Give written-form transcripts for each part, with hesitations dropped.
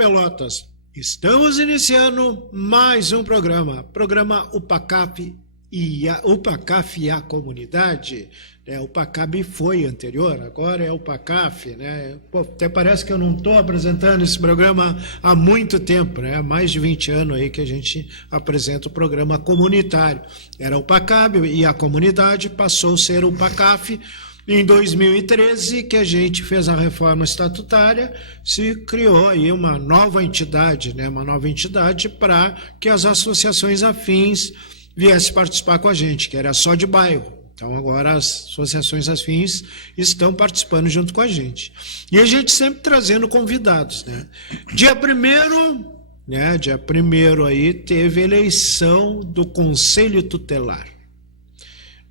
Pelotas. Estamos iniciando mais um programa UPACAF e a comunidade. O UPACAB foi anterior, agora é o UPACAF, né? Pô, até parece que eu não estou apresentando esse programa há muito tempo, né? Há mais de 20 anos aí que a gente apresenta o programa comunitário. Era o UPACAB e a comunidade passou a ser o UPACAF. Em 2013, que a gente fez a reforma estatutária, se criou aí uma nova entidade, né? Uma nova entidade para que as associações afins viessem participar com a gente, que era só de bairro. Então, agora as associações afins estão participando junto com a gente. E a gente sempre trazendo convidados, né? Dia 1º, né? Dia 1º aí teve eleição do Conselho Tutelar.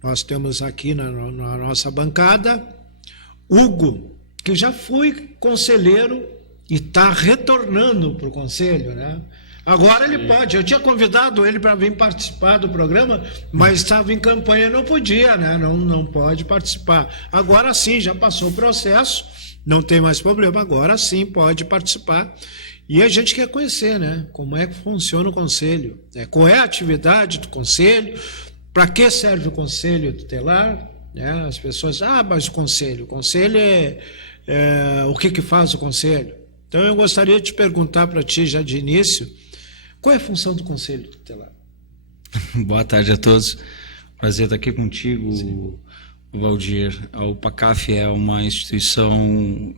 Nós temos aqui na nossa bancada Hugo, que já foi conselheiro e está retornando para o conselho, né? Agora ele pode. Eu tinha convidado ele para vir participar do programa, mas estava em campanha e não podia, né? Não pode participar. Agora sim, já passou o processo, não tem mais problema, agora sim pode participar. E a gente quer conhecer, né? Como é que funciona o conselho, né? Qual é a atividade do conselho, para que serve o conselho tutelar, né? As pessoas, mas o conselho o que faz o conselho? Então eu gostaria de te perguntar para ti já de início, qual é a função do Conselho Tutelar? Boa tarde a todos. Prazer estar aqui contigo, sim, Valdir. A UPACAF é uma instituição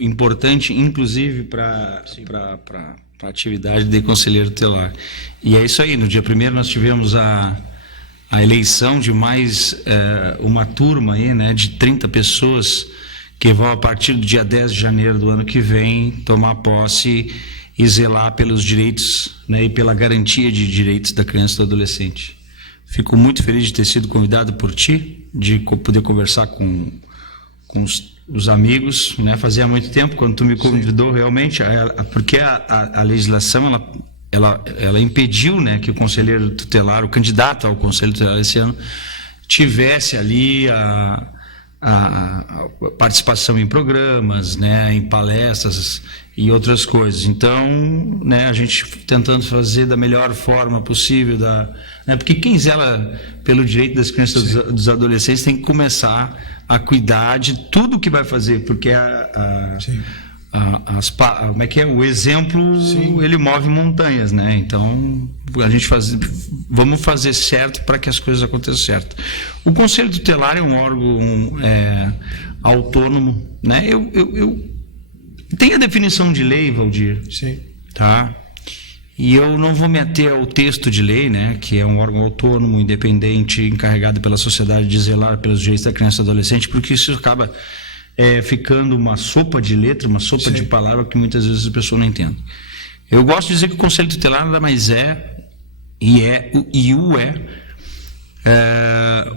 importante, inclusive para a atividade de conselheiro tutelar. E é isso aí, no dia 1º nós tivemos a eleição de mais uma turma aí, né, de 30 pessoas que vão, a partir do dia 10 de janeiro do ano que vem, tomar posse e zelar pelos direitos, né, e pela garantia de direitos da criança e do adolescente. Fico muito feliz de ter sido convidado por ti, de poder conversar com os amigos, né? Fazia muito tempo, quando tu me convidou, sim, realmente, porque a legislação, ela impediu, né, que o conselheiro tutelar, o candidato ao conselho tutelar esse ano, tivesse ali a participação em programas, né, em palestras e outras coisas. Então, né, a gente tentando fazer da melhor forma possível, né, porque quem zela pelo direito das crianças e dos adolescentes tem que começar a cuidar de tudo que vai fazer, porque como é que é? O exemplo, sim, ele move montanhas, né? Então, vamos fazer certo para que as coisas aconteçam certo. O Conselho Tutelar é um órgão autônomo, né? Eu tenho a definição de lei, Valdir, sim, tá? E eu não vou me ater ao texto de lei, né? Que é um órgão autônomo, independente, encarregado pela sociedade de zelar pelos direitos da criança e do adolescente, porque isso acaba ficando uma sopa de letra, uma sopa, sim, de palavra que muitas vezes a pessoa não entende. Eu gosto de dizer que o Conselho Tutelar nada mais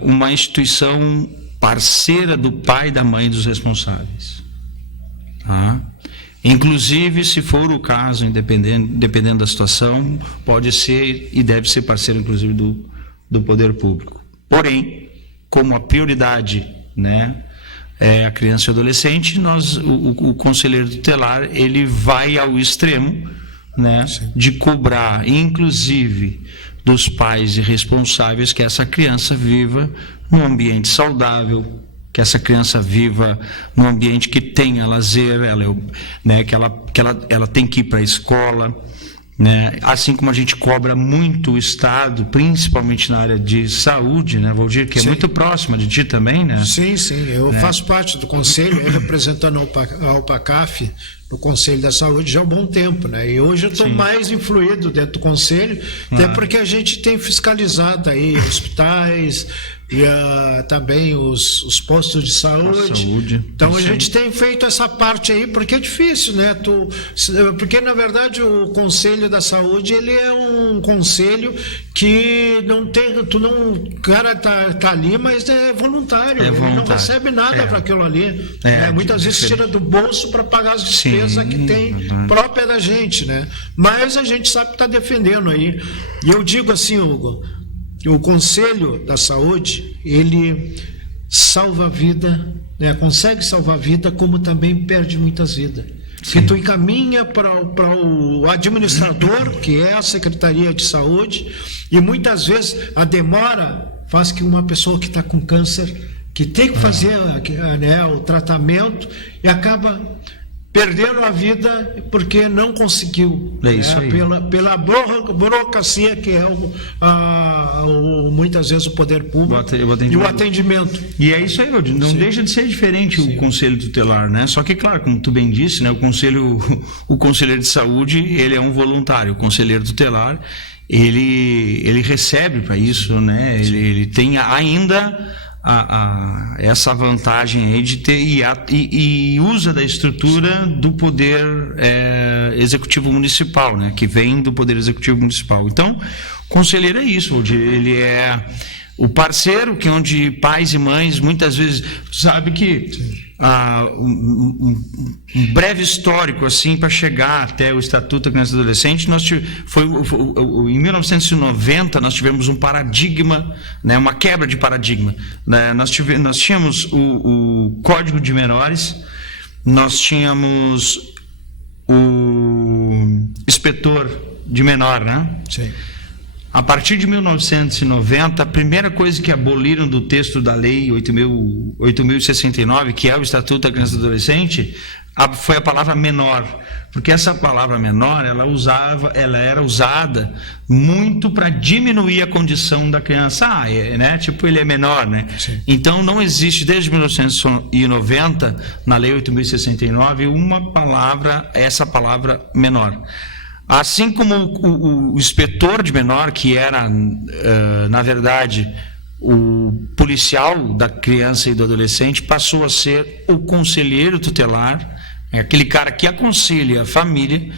uma instituição parceira do pai e da mãe dos responsáveis. Tá? Inclusive, se for o caso, dependendo da situação, pode ser e deve ser parceiro, inclusive, do poder público. Porém, como a prioridade, né, a criança e o adolescente, o conselheiro tutelar, ele vai ao extremo, né, de cobrar, inclusive, dos pais e responsáveis, que essa criança viva num ambiente saudável, que essa criança viva num ambiente que tenha lazer, né, que ela tem que ir para a escola, né? Assim como a gente cobra muito o Estado, principalmente na área de saúde, né, Valdir, que é, sim, muito próxima de ti também, né? Sim, eu, né, faço parte do conselho, representando a UPACAF no Conselho da Saúde já há um bom tempo, né? E hoje eu estou mais influído dentro do conselho, até porque a gente tem fiscalizado aí hospitais e também os postos de saúde. Então a gente tem feito essa parte aí, porque é difícil, né? Porque na verdade o Conselho da Saúde, ele é um conselho que não tem, o cara tá ali, mas é voluntário, ele não recebe nada para aquilo ali. Muitas vezes tira do bolso para pagar as despesas, sim, que tem própria da gente, né? Mas a gente sabe que está defendendo aí. E eu digo assim, Hugo, o Conselho da Saúde, ele salva a vida, né? Consegue salvar a vida, como também perde muitas vidas. que tu encaminha para o administrador, que é a Secretaria de Saúde, e muitas vezes a demora faz que uma pessoa que está com câncer, que tem que fazer, né, o tratamento, e acaba perdendo a vida porque não conseguiu, é isso aí. pela burocracia que é muitas vezes o poder público e o atendimento. E é isso aí, Valdir. Não deixa de ser diferente o conselho tutelar, né? Só que, claro, como tu bem disse, né, o conselheiro de saúde, ele é um voluntário. O conselheiro tutelar, ele recebe para isso, né? Ele tem ainda essa vantagem aí de ter e usa da estrutura do poder executivo municipal, né, que vem do poder executivo municipal. Então, o conselheiro é isso, Valdir, ele é o parceiro, que onde pais e mães muitas vezes sabe que um breve histórico assim para chegar até o Estatuto da Criança e Adolescente, em 1990 nós tivemos um paradigma, né, uma quebra de paradigma, né? Nós tínhamos o Código de Menores, nós tínhamos o inspetor de menor, né? Sim. A partir de 1990, a primeira coisa que aboliram do texto da Lei 8.069, que é o Estatuto da Criança e Adolescente, foi a palavra menor. Porque essa palavra menor, ela era usada muito para diminuir a condição da criança. Né? Tipo, ele é menor, né? Sim. Então, não existe, desde 1990, na Lei 8.069, essa palavra menor. Assim como o inspetor de menor, que era, na verdade, o policial da criança e do adolescente, passou a ser o conselheiro tutelar, aquele cara que aconselha a família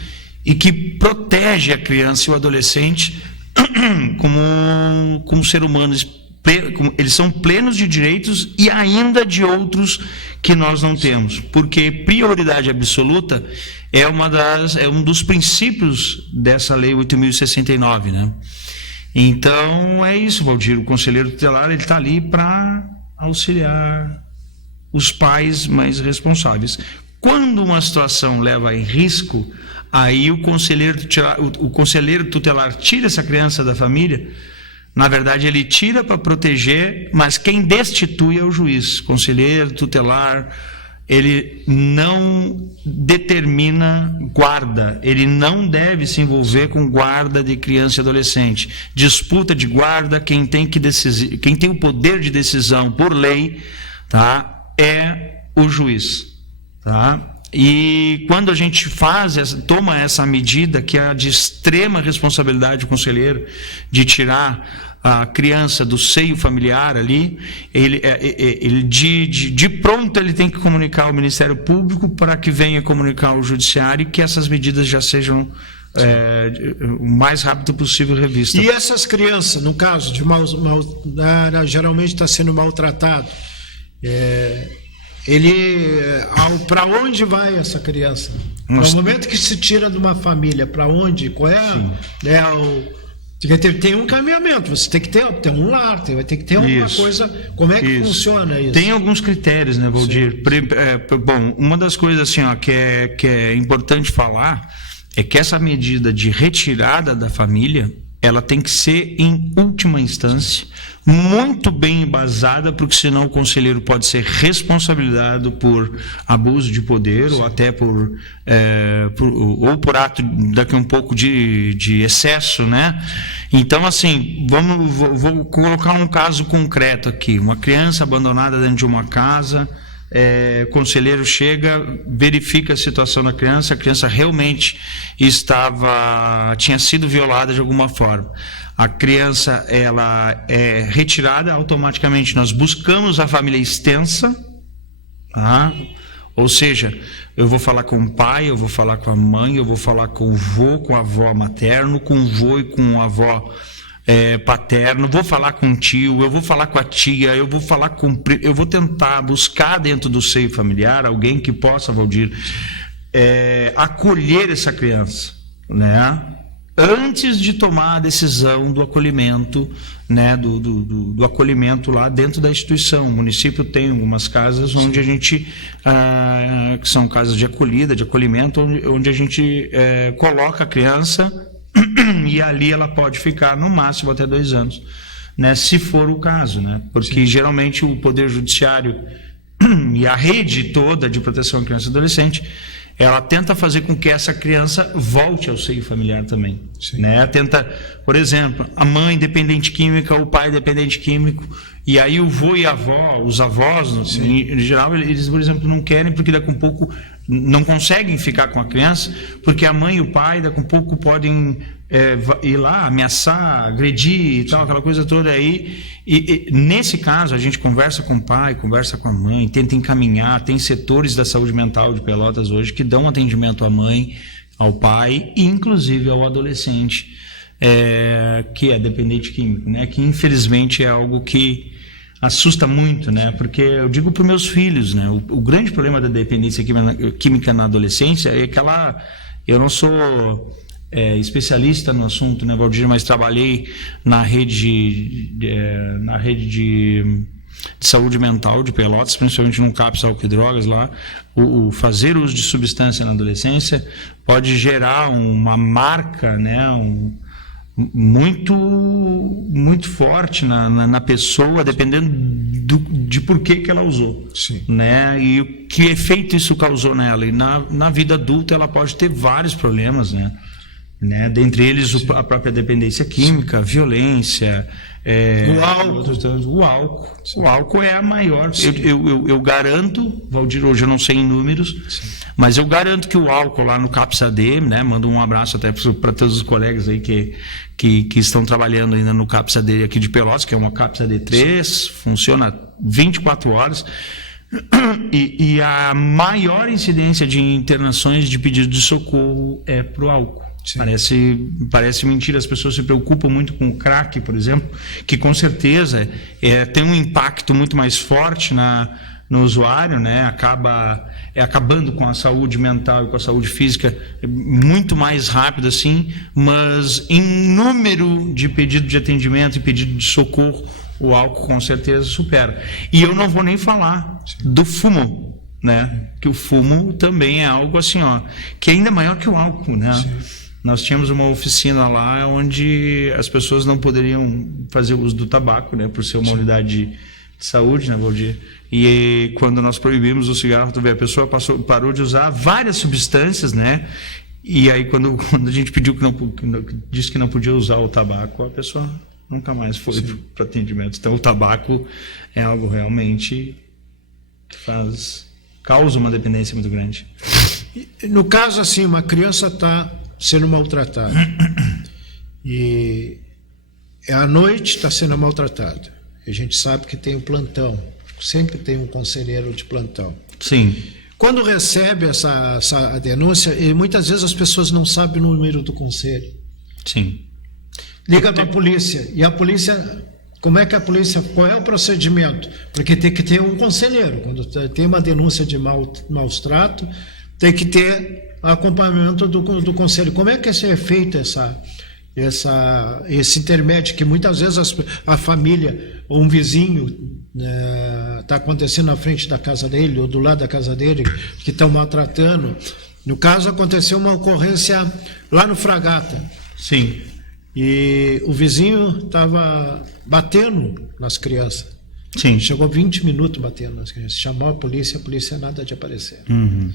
e que protege a criança e o adolescente como ser humanos. Eles são plenos de direitos e ainda de outros que nós não temos, porque prioridade absoluta é um dos princípios dessa Lei 8.069, né? Então é isso, Valdir. O conselheiro tutelar, ele está ali para auxiliar os pais mais responsáveis. Quando uma situação leva em risco, aí o conselheiro tutelar tira essa criança da família. Na verdade, ele tira para proteger, mas quem destitui é o juiz. Conselheiro tutelar, ele não determina guarda, ele não deve se envolver com guarda de criança e adolescente. Disputa de guarda, quem tem o poder de decisão por lei, tá, é o juiz. Tá? E quando a gente toma essa medida, que é de extrema responsabilidade do conselheiro, de tirar a criança do seio familiar ali, ele de pronto ele tem que comunicar ao Ministério Público para que venha comunicar ao Judiciário e que essas medidas já sejam o mais rápido possível revistas. E essas crianças, no caso de geralmente está sendo maltratado, para onde vai essa criança? No momento que se tira de uma família, para onde? Qual é? Tem um encaminhamento, você tem que ter um lar, vai ter que ter alguma coisa. Como é que funciona isso? Tem alguns critérios, né, Valdir? Bom, uma das coisas assim, que é importante falar é que essa medida de retirada da família, ela tem que ser em última instância, muito bem embasada, porque senão o conselheiro pode ser responsabilizado por abuso de poder, ou até por ato daqui a um pouco de excesso, né? Então, assim, vou colocar um caso concreto aqui. Uma criança abandonada dentro de uma casa, o conselheiro chega, verifica a situação da criança, a criança realmente tinha sido violada de alguma forma. A criança, ela é retirada automaticamente. Nós buscamos a família extensa, tá? Ou seja, eu vou falar com o pai, eu vou falar com a mãe, eu vou falar com o vô, com a avó materno, com o vô e com a avó paterno, vou falar com o tio, eu vou falar com a tia, eu vou tentar buscar dentro do seio familiar alguém que possa, Valdir, acolher essa criança, né? antes de tomar a decisão do acolhimento, né, do acolhimento lá dentro da instituição. O município tem algumas casas onde a gente, que são casas de acolhida, de acolhimento, onde a gente coloca a criança e ali ela pode ficar no máximo até 2 anos, né, se for o caso, né, porque geralmente o Poder Judiciário e a rede toda de proteção à criança e adolescente, ela tenta fazer com que essa criança volte ao seio familiar também, né? Tenta, por exemplo, a mãe dependente química, o pai dependente químico, e aí o vô e a avó, os avós, em geral, eles, por exemplo, não querem, porque daqui a pouco não conseguem ficar com a criança, porque a mãe e o pai daqui a pouco podem ir lá, ameaçar, agredir e tal, aquela coisa toda aí. E nesse caso, a gente conversa com o pai, conversa com a mãe, tenta encaminhar. Tem setores da saúde mental de Pelotas hoje que dão atendimento à mãe, ao pai e inclusive ao adolescente, que é dependente químico, né? Que infelizmente é algo que assusta muito, né? Porque eu digo para os meus filhos, né? O grande problema da dependência química na adolescência é que eu não sou especialista no assunto, né, Valdir, mas trabalhei na rede de saúde mental de Pelotas, principalmente no CAPS Álcool e Drogas lá. O fazer uso de substância na adolescência pode gerar uma marca, né, muito forte na pessoa, dependendo de por que ela usou. Né? E o que efeito isso causou nela. E na vida adulta ela pode ter vários problemas, né? Dentre eles a própria dependência química, violência, o álcool. O álcool é a maior. Eu garanto, Valdir, hoje eu não sei em números, mas eu garanto que o álcool lá no CAPS-AD, né, mando um abraço até para todos os colegas aí que estão trabalhando ainda no CAPS-AD aqui de Pelotas, que é uma CAPS-AD 3, funciona 24 horas. E a maior incidência de internações de pedido de socorro é para o álcool. Parece mentira, as pessoas se preocupam muito com o crack, por exemplo, que com certeza tem um impacto muito mais forte no usuário, né? Acabando com a saúde mental e com a saúde física muito mais rápido assim, mas em número de pedido de atendimento e pedido de socorro, o álcool com certeza supera. E eu não vou nem falar do fumo, né? Que o fumo também é algo assim, que é ainda maior que o álcool, né? Nós tínhamos uma oficina lá onde as pessoas não poderiam fazer uso do tabaco, né, por ser uma unidade de saúde, né, Valdir? E quando nós proibimos o cigarro, a pessoa parou de usar várias substâncias, né? E aí quando a gente pediu disse que não podia usar o tabaco, a pessoa nunca mais foi para atendimento. Então o tabaco é algo realmente que causa uma dependência muito grande. No caso assim, uma criança está sendo maltratada e à noite está sendo maltratada. A gente sabe que tem o plantão, sempre tem um conselheiro de plantão. Sim. Quando recebe essa denúncia, e muitas vezes as pessoas não sabem o número do conselho. Sim. Liga para a polícia, e a polícia, qual é o procedimento? Porque tem que ter um conselheiro. Quando tem uma denúncia de maus trato, tem que ter acompanhamento do conselho. Como é que é feito esse intermédio, que muitas vezes a família ou um vizinho está acontecendo na frente da casa dele ou do lado da casa dele, que estão maltratando. No caso, aconteceu uma ocorrência lá no Fragata. Sim. E o vizinho estava batendo nas crianças. Sim. Chegou 20 minutos batendo nas crianças. Chamou a polícia nada de aparecer. Uhum.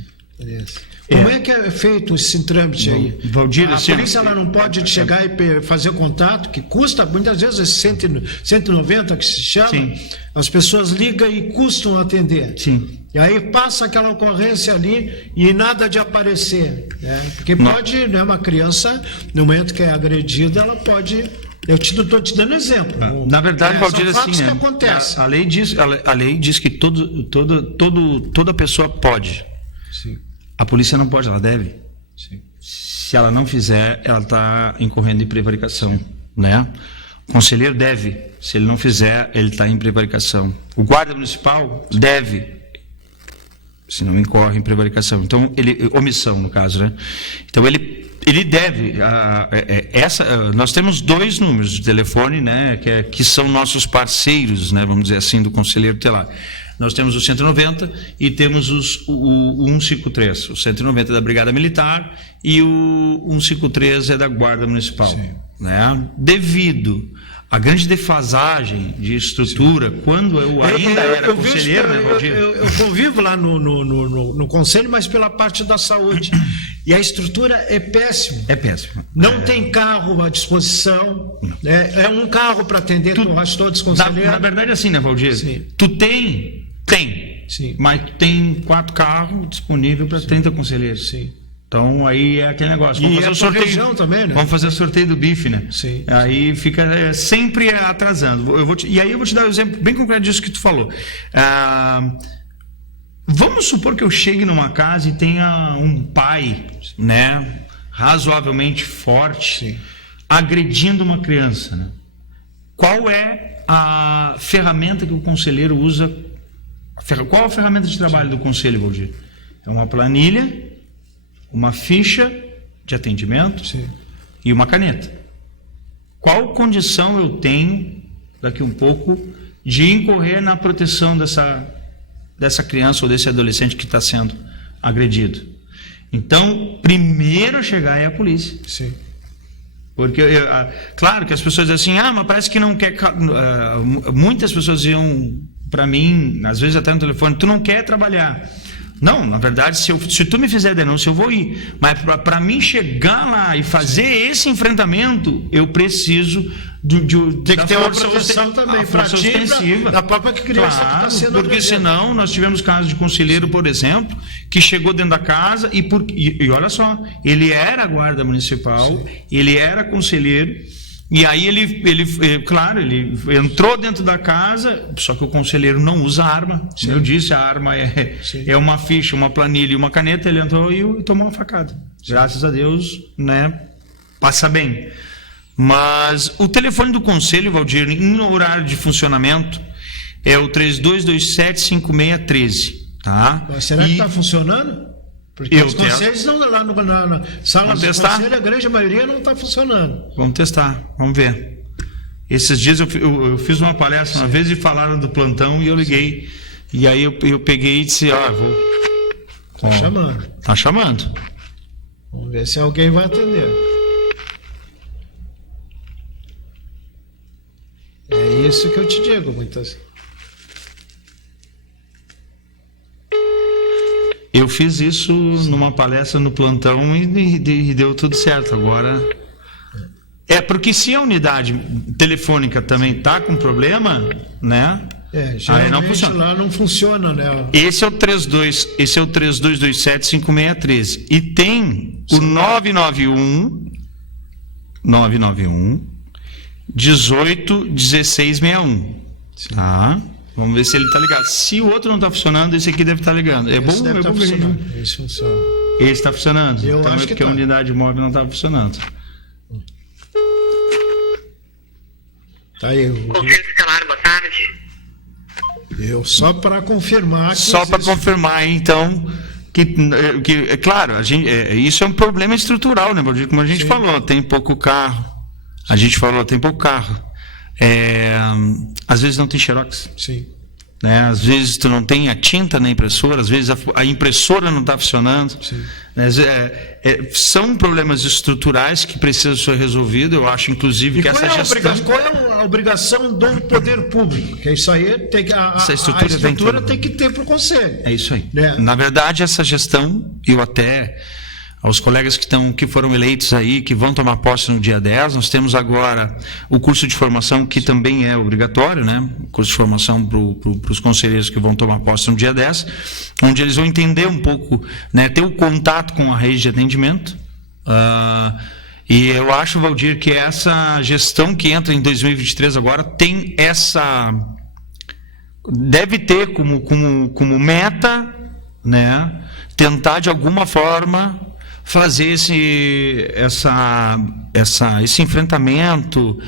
Como é que é feito esse trâmite aí? Valdir, a polícia ela não pode chegar e fazer contato, que custa muitas vezes 190 que se chama. Sim. As pessoas ligam e custam atender. Sim. E aí passa aquela ocorrência ali e nada de aparecer, né? Porque pode, né, uma criança, no momento que é agredida, ela pode. Eu estou te dando exemplo. Na verdade, Valdir, assim, que acontece. A lei diz que toda pessoa pode. Sim. A polícia não pode, ela deve. Sim. Se ela não fizer, ela está incorrendo em prevaricação, né? O conselheiro deve. Se ele não fizer, ele está em prevaricação. O guarda municipal deve. Se não incorre em prevaricação. Então, omissão, no caso, né? Então, ele ele deve. Nós temos 2 números de telefone, né, que são nossos parceiros, né, vamos dizer assim, do conselheiro tutelar. Nós temos o 190 e temos o 153. O 190 é da Brigada Militar e o 153 é da Guarda Municipal. Né? Devido à grande defasagem de estrutura, quando eu ainda era conselheiro, né, Valdir? Eu convivo lá no conselho, mas pela parte da saúde. E a estrutura é péssima. É péssima. Não tem carro à disposição. Né? É um carro para atender todos os conselheiros. Na verdade, assim, né, Valdir? Sim. Tu tem. Sim. Mas tem 4 carros disponíveis para 30 conselheiros. Sim. Então aí é aquele negócio. Vamos fazer o sorteio também, né? Vamos fazer o sorteio do bife, né? Sim. Aí fica sempre atrasando. E aí eu vou te dar um exemplo bem concreto disso que tu falou. Vamos supor que eu chegue numa casa e tenha um pai, né, razoavelmente forte, sim, agredindo uma criança, né? Qual é a ferramenta que o conselheiro usa? Qual a ferramenta de trabalho do conselho, Valdir? É uma planilha, uma ficha de atendimento, sim, e uma caneta. Qual condição eu tenho, daqui um pouco, de incorrer na proteção dessa criança ou desse adolescente que está sendo agredido? Então, primeiro a chegar é a polícia. Sim. Porque, claro que as pessoas dizem assim, mas parece que não quer... muitas pessoas iam para mim, às vezes até no telefone, tu não quer trabalhar. Não, na verdade, se tu me fizer denúncia, eu vou ir. Mas para mim chegar lá e fazer esse enfrentamento, eu preciso tem que ter uma proteção também, da própria criança, claro, que está sendo porque agredida. Senão nós tivemos casos de conselheiro, por exemplo, que chegou dentro da casa e olha só, ele era guarda municipal, sim, ele era conselheiro. E aí ele entrou dentro da casa, só que o conselheiro não usa arma. Sim. Eu disse, a arma é uma ficha, uma planilha e uma caneta. Ele entrou e tomou uma facada. Sim. Graças a Deus, né, passa bem. Mas o telefone do conselho, Valdir, em horário de funcionamento, é o 3227-5613. Tá? Mas será que está funcionando? Porque os conselhos estão lá na sala do conselho, a grande maioria não está funcionando. Vamos testar, vamos ver. Esses dias eu fiz uma palestra uma vez e falaram do plantão e eu liguei. E aí eu peguei e disse, Tá chamando. Tá chamando. Vamos ver se alguém vai atender. É isso que eu te digo, muitas. Eu fiz isso numa palestra no plantão e deu tudo certo. Agora, porque se a unidade telefônica também está com problema, né? Geralmente não funciona. Lá não funciona, né? Esse é o 3227-5613. E tem o 991 181661. Tá? Vamos ver se ele está ligado. Se o outro não está funcionando, esse aqui deve estar ligando. Esse funciona. Esse está funcionando. Eu então, acho que porque a unidade móvel não está funcionando. Tá aí. Conselho Tutelar, boa tarde. Só para confirmar. Só para confirmar, então, que é claro, isso é um problema estrutural, né, como a gente falou, tem pouco carro. Às vezes não tem xerox. Sim. Né? Às vezes tu não tem a tinta na impressora, às vezes a impressora não está funcionando. Sim. São problemas estruturais que precisam ser resolvidos. Eu acho, inclusive, que essa gestão... Qual é a obrigação do poder público? Que isso aí a estrutura tem que ter para o conselho. É isso aí. Né? Na verdade, essa gestão, eu até... Aos colegas que foram eleitos aí, que vão tomar posse no dia 10, nós temos agora o curso de formação, que também é obrigatório, né? O curso de formação para os conselheiros que vão tomar posse no dia 10, onde eles vão entender um pouco, né? Ter o contato com a rede de atendimento. E eu acho, Valdir, que essa gestão que entra em 2023 agora tem deve ter como meta, né? Tentar de alguma forma fazer esse enfrentamento,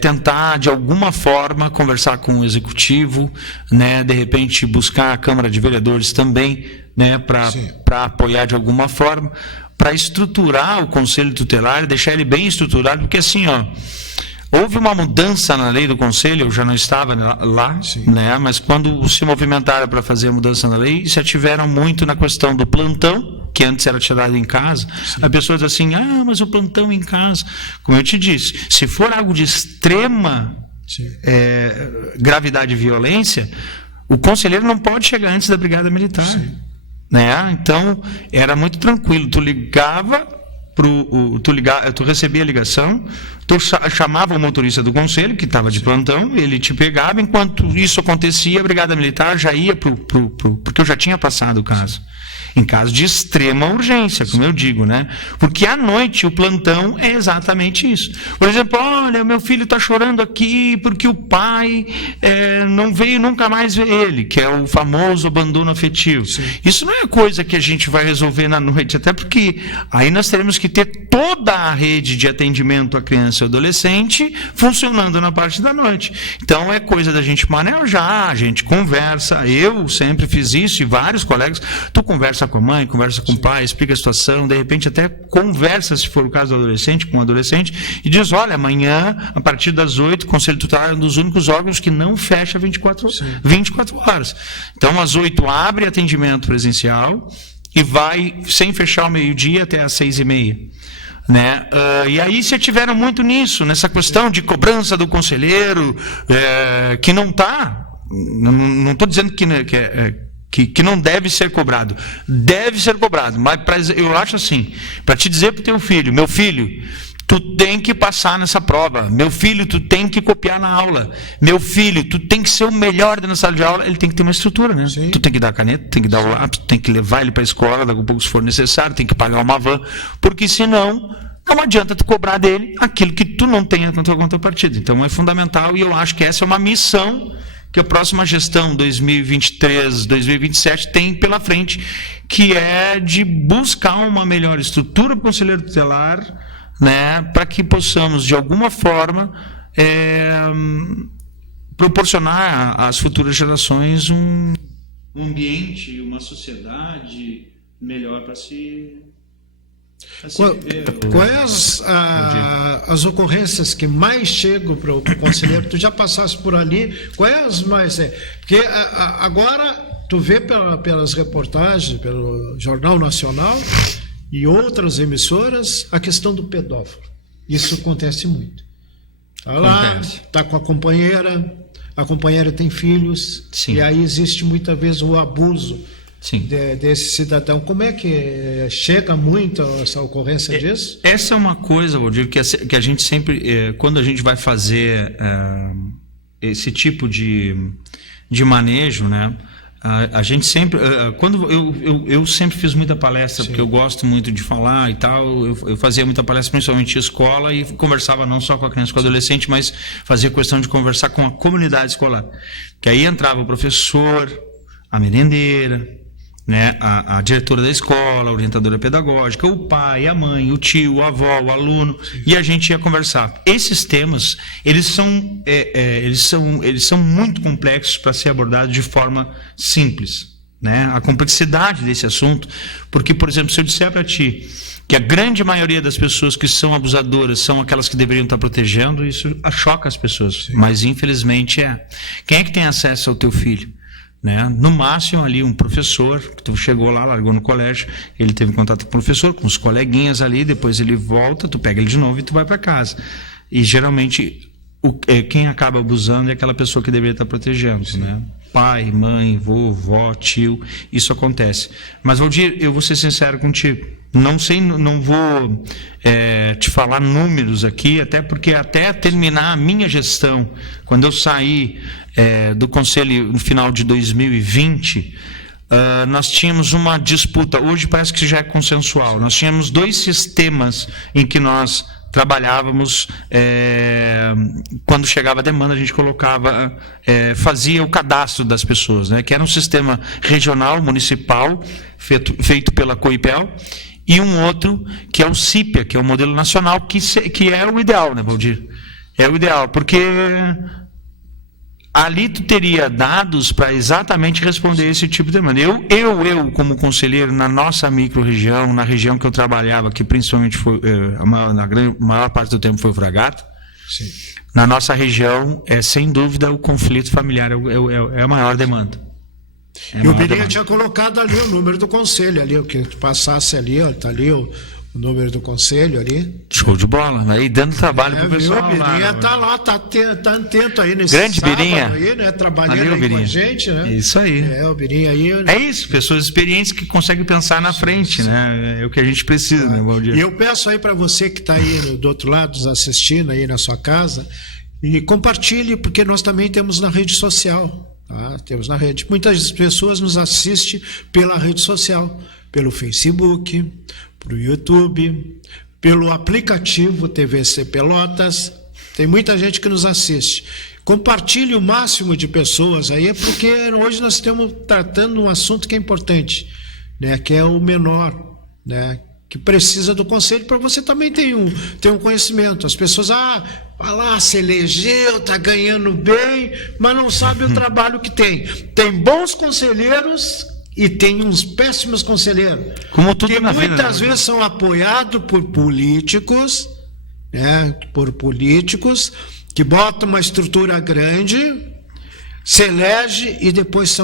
tentar de alguma forma conversar com o executivo, né, de repente buscar a Câmara de Vereadores também, né, para apoiar de alguma forma, para estruturar o conselho tutelar, deixar ele bem estruturado, porque assim, ó, houve uma mudança na lei do conselho, eu já não estava lá, né? Mas quando se movimentaram para fazer a mudança na lei, se ativeram muito na questão do plantão, que antes era tirado em casa. As pessoas dizem assim, mas o plantão em casa. Como eu te disse, se for algo de extrema gravidade e violência, o conselheiro não pode chegar antes da brigada militar. Né? Então, era muito tranquilo. Tu ligava, tu recebia a ligação, tu chamava o motorista do conselho, que estava de plantão, ele te pegava. Enquanto isso acontecia, a brigada militar já ia porque eu já tinha passado o caso. Em caso de extrema urgência, como eu digo, né? Porque à noite o plantão é exatamente isso. Por exemplo, olha, meu filho está chorando aqui porque o pai não veio nunca mais ver ele, que é o famoso abandono afetivo. Isso não é coisa que a gente vai resolver na noite, até porque aí nós teremos que ter toda a rede de atendimento à criança e adolescente funcionando na parte da noite. Então é coisa da gente manejar, a gente conversa. Eu sempre fiz isso e vários colegas. Tu conversa com a mãe, conversa com o pai, explica a situação, de repente até conversa, se for o caso do adolescente, com o adolescente, e diz, olha, amanhã, a partir das 8, o Conselho Tutelar é um dos únicos órgãos que não fecha 24 horas. Então, às 8 abre atendimento presencial e vai, sem fechar ao meio-dia, até às 6h30. Né? E aí se ativeram muito nisso, nessa questão de cobrança do conselheiro, que não está, não estou dizendo que não deve ser cobrado. Deve ser cobrado. Mas eu acho assim, para te dizer para o teu filho, meu filho, tu tem que passar nessa prova. Meu filho, tu tem que copiar na aula. Meu filho, tu tem que ser o melhor na sala de aula. Ele tem que ter uma estrutura, né? Tu tem que dar a caneta, tem que dar o lápis, tem que levar ele para a escola, daqui a pouco se for necessário, tem que pagar uma van, porque senão não adianta tu cobrar dele aquilo que tu não tem na tua contrapartida. Então é fundamental, e eu acho que essa é uma missão que a próxima gestão 2023, 2027 tem pela frente, que é de buscar uma melhor estrutura para o conselheiro tutelar, né, para que possamos, de alguma forma, proporcionar às futuras gerações um ambiente, uma sociedade melhor para se... Quais as ocorrências que mais chegam para o conselheiro? Tu já passaste por ali, quais mais? Porque agora tu vê pelas reportagens, pelo Jornal Nacional e outras emissoras, a questão do pedófilo. Isso acontece muito. Está lá, está com a companheira tem filhos, e aí existe muitas vezes o abuso desse cidadão. Como é que chega muito essa ocorrência disso? Essa é uma coisa, Valdir, que a gente sempre, quando a gente vai fazer esse tipo de manejo, né? A gente sempre, quando eu sempre fiz muita palestra, porque eu gosto muito de falar e tal, eu fazia muita palestra, principalmente em escola, e conversava não só com a criança, com o adolescente, mas fazia questão de conversar com a comunidade escolar. Que aí entrava o professor, a merendeira, né, a diretora da escola, a orientadora pedagógica, o pai, a mãe, o tio, a avó, o aluno, e a gente ia conversar. Esses temas, eles são muito complexos para ser abordados de forma simples, né? A complexidade desse assunto, porque, por exemplo, se eu disser para ti que a grande maioria das pessoas que são abusadoras são aquelas que deveriam estar protegendo, isso choca as pessoas, mas infelizmente é. Quem é que tem acesso ao teu filho? Né? No máximo ali um professor, que tu chegou lá, largou no colégio, ele teve contato com o professor, com os coleguinhas ali, depois ele volta, tu pega ele de novo e tu vai para casa. E geralmente quem acaba abusando é aquela pessoa que deveria estar protegendo, né? Pai, mãe, vovó, tio, isso acontece. Mas Valdir, eu vou ser sincero contigo, não vou te falar números aqui, até porque até terminar a minha gestão, quando eu saí do conselho no final de 2020, nós tínhamos uma disputa, hoje parece que já é consensual, nós tínhamos 2 sistemas em que nós trabalhávamos, quando chegava a demanda a gente colocava, fazia o cadastro das pessoas, né, que era um sistema regional, municipal, feito pela COIPEL, e um outro que é o CIPIA, que é o modelo nacional, que é o ideal, né, Valdir? É o ideal, porque ali tu teria dados para exatamente responder esse tipo de demanda. Eu, como conselheiro, na nossa micro-região, na região que eu trabalhava, que principalmente foi, maior parte do tempo foi o Fragata, Sim. na nossa região, sem dúvida, o conflito familiar é a maior demanda. E o Birinha tinha colocado ali o número do conselho, ali, o que tu passasse ali, ó, tá ali o número do conselho ali. Show de bola, aí dando trabalho pro pessoal. O Birinha tá lá, tá atento aí nesse grande sábado Birinha. aí, né? Trabalhando aí com a gente, né? Isso aí. O Birinha aí. É isso, pessoas experientes que conseguem pensar na frente, né? É o que a gente precisa, né, Valdir? E eu peço aí para você que está aí do outro lado, nos assistindo aí na sua casa, e compartilhe, porque nós também temos na rede social. Tá? Temos na rede. Muitas pessoas nos assistem pela rede social, pelo Facebook, pelo YouTube, pelo aplicativo TVC Pelotas. Tem muita gente que nos assiste. Compartilhe o máximo de pessoas aí, porque hoje nós estamos tratando um assunto que é importante, né? Que é o menor, né? Que precisa do conselho, para você também ter um conhecimento. As pessoas, vai lá, se elegeu, está ganhando bem, mas não sabe o trabalho que tem. Tem bons conselheiros e tem uns péssimos conselheiros. Como tudo que na vida, muitas vezes são apoiados por políticos, né? Por políticos que botam uma estrutura grande, se elege e depois